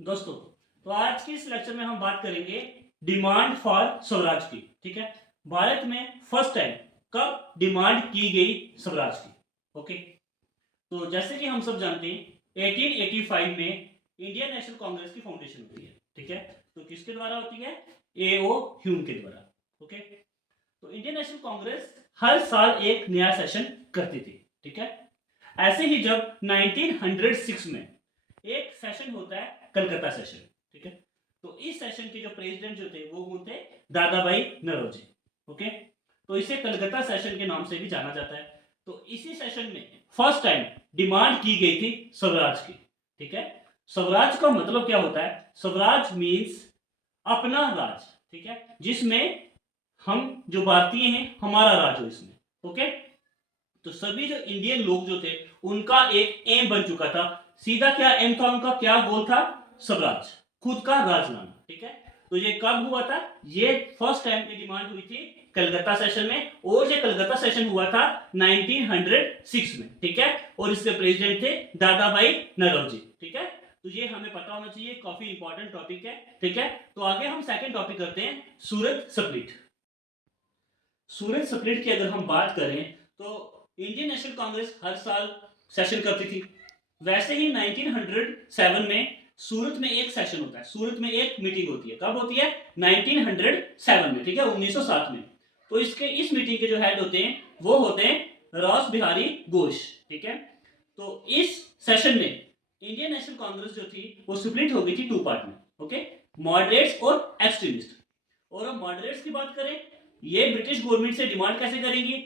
दोस्तों, तो आज के इस लेक्चर में हम बात करेंगे डिमांड फॉर स्वराज की। ठीक है, भारत में फर्स्ट टाइम कब डिमांड की गई स्वराज की। ओके, तो जैसे कि हम सब जानते हैं 1885 में इंडियन नेशनल कांग्रेस की फाउंडेशन होती है। ठीक है, तो किसके द्वारा होती है? एओ ह्यूम के द्वारा। ओके, तो इंडियन नेशनल कांग्रेस हर साल एक नया सेशन करती थी। ठीक है, ऐसे ही जब 1906 में एक सेशन होता है कलकत्ता सेशन। ठीक है, तो इस सेशन के जो प्रेसिडेंट जो थे वो थे दादा भाई नौरोजी। ओके, तो इसे कलकत्ता सेशन के नाम से भी जाना जाता है। तो इसी सेशन में फर्स्ट टाइम डिमांड की गई थी स्वराज की। ठीक है, स्वराज का मतलब क्या होता है? स्वराज मीन्स अपना राज। ठीक है, जिसमें हम जो भारतीय हैं हमारा राज हो इसमें। ओके, तो सभी जो इंडियन लोग जो थे उनका एक एम बन चुका था। सीधा क्या एम था उनका, क्या गोल था? स्वराज, खुद का राज लाना। ठीक है, तो ये कब हुआ था? ये फर्स्ट टाइम की डिमांड हुई थी कलकत्ता सेशन में, और ये कलकत्ता सेशन हुआ था 1906 में। ठीक है, और इसके प्रेसिडेंट थे दादा भाई नौरोजी। ठीक है, तो ये हमें पता होना चाहिए, काफी इंपॉर्टेंट टॉपिक है। ठीक है, तो आगे हम सेकंड टॉपिक करते हैं, सूरत स्प्लिट। सूरत स्प्लिट की अगर हम बात करें तो इंडियन नेशनल कांग्रेस हर साल सेशन करती थी। वैसे ही 1907 में सूरत में एक सेशन होता है, सूरत में एक मीटिंग होती है। कब होती है? 1907 में। ठीक है, 1907 में। तो इसके इस मीटिंग के जो हेड होते हैं वो होते हैं रास बिहारी घोष। ठीक है, तो इस सेशन में इंडियन नेशनल कांग्रेस जो थी वो स्प्लिट हो गई थी टू पार्ट में। ओके, मॉडरेट्स और एक्सट्रीमिस्ट। और हम मॉडरेट्स की बात करें, ये ब्रिटिश गवर्नमेंट से डिमांड कैसे करेंगी?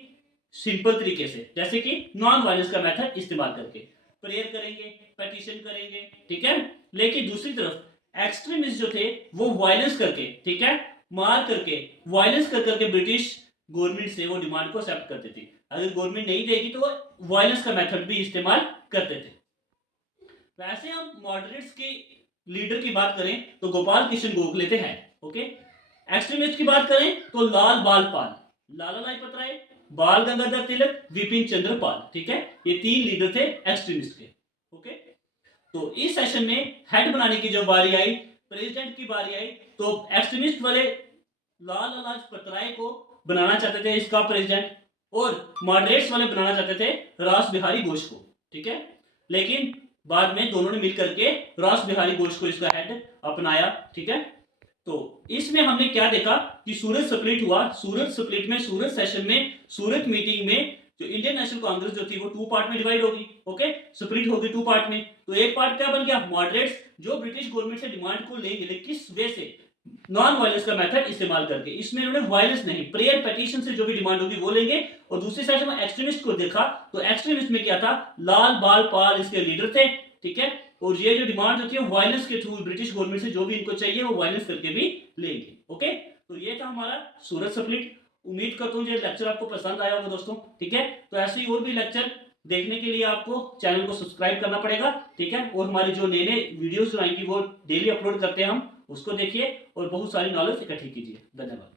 सिंपल तरीके से, जैसे कि नॉन वायलेंस का मेथड इस्तेमाल करके प्रेयर करेंगे, पेटिशन करेंगे। ठीक है, लेकिन दूसरी तरफ एक्सट्रीमिस्ट जो थे वो वायलेंस करके, ठीक है, मार करके, वायलेंस कर करके ब्रिटिश गवर्नमेंट से वो डिमांड को एक्सेप्ट करते थे। अगर गवर्नमेंट नहीं देगी तो वो वायलेंस का मेथड भी इस्तेमाल करते थे। वैसे हम मॉडरेट्स के लीडर की बात करें तो गोपाल कृष्ण गोखले थे हैं। ओके, एक्सट्रीमिस्ट की बात करें तो लाल बाल पाल, लाला लाजपत राय, बाल गंगाधर तिलक, विपिन चंद्र पाल। ठीक है, ये तीन लीडर थे एक्सट्रीमिस्ट के। ओके, तो इस सेशन में हेड बनाने की जो बारी आई, प्रेसिडेंट की बारी आई, तो एक्सट्रीमिस्ट वाले लाला लाजपत राय को बनाना चाहते थे इसका प्रेसिडेंट, और मॉडरेट्स वाले बनाना चाहते थे रास बिहारी घोष को। ठीक है, लेकिन बाद में दोनों ने मिलकर के रास बिहारी घोष को इसका हेड अपनाया। ठीक है, तो इसमें हमने क्या देखा कि सूरत स्प्लिट हुआ। सूरत स्प्लिट में, सूरत सेशन में, सूरत मीटिंग में जो इंडियन नेशनल कांग्रेस जो थी वो टू पार्ट में डिवाइड होगी। ओके, स्प्लिट होगी टू पार्ट में। तो एक पार्ट क्या बन गया? मॉडरेट्स, जो ब्रिटिश गवर्नमेंट से डिमांड को लेंगे लेकिन किस वे से? नॉन वायलेंस का मेथड इस्तेमाल करके। इसमें उन्होंने वायलेंस नहीं, प्रेयर पेटिशन से जो भी डिमांड होगी वो लेंगे। और दूसरी साइड में एक्सट्रीमिस्ट को देखा तो एक्सट्रीमिस्ट में क्या था? लाल बाल पाल इसके लीडर थे। ठीक है, और ये जो डिमांड होती है वायलेंस के थ्रू, ब्रिटिश गवर्नमेंट से जो भी इनको चाहिए वो वायलेंस करके भी लेंगे। ओके, तो ये था हमारा सूरत स्प्लिट। उम्मीद करता हूँ ये लेक्चर आपको पसंद आया होगा दोस्तों। ठीक है, तो ऐसे ही और भी लेक्चर देखने के लिए आपको चैनल को सब्सक्राइब करना पड़ेगा। ठीक है, और हमारी जो नए नए वीडियोस जो आएंगी वो डेली अपलोड करते हैं हम, उसको देखिए और बहुत सारी नॉलेज इकट्ठी कीजिए। धन्यवाद।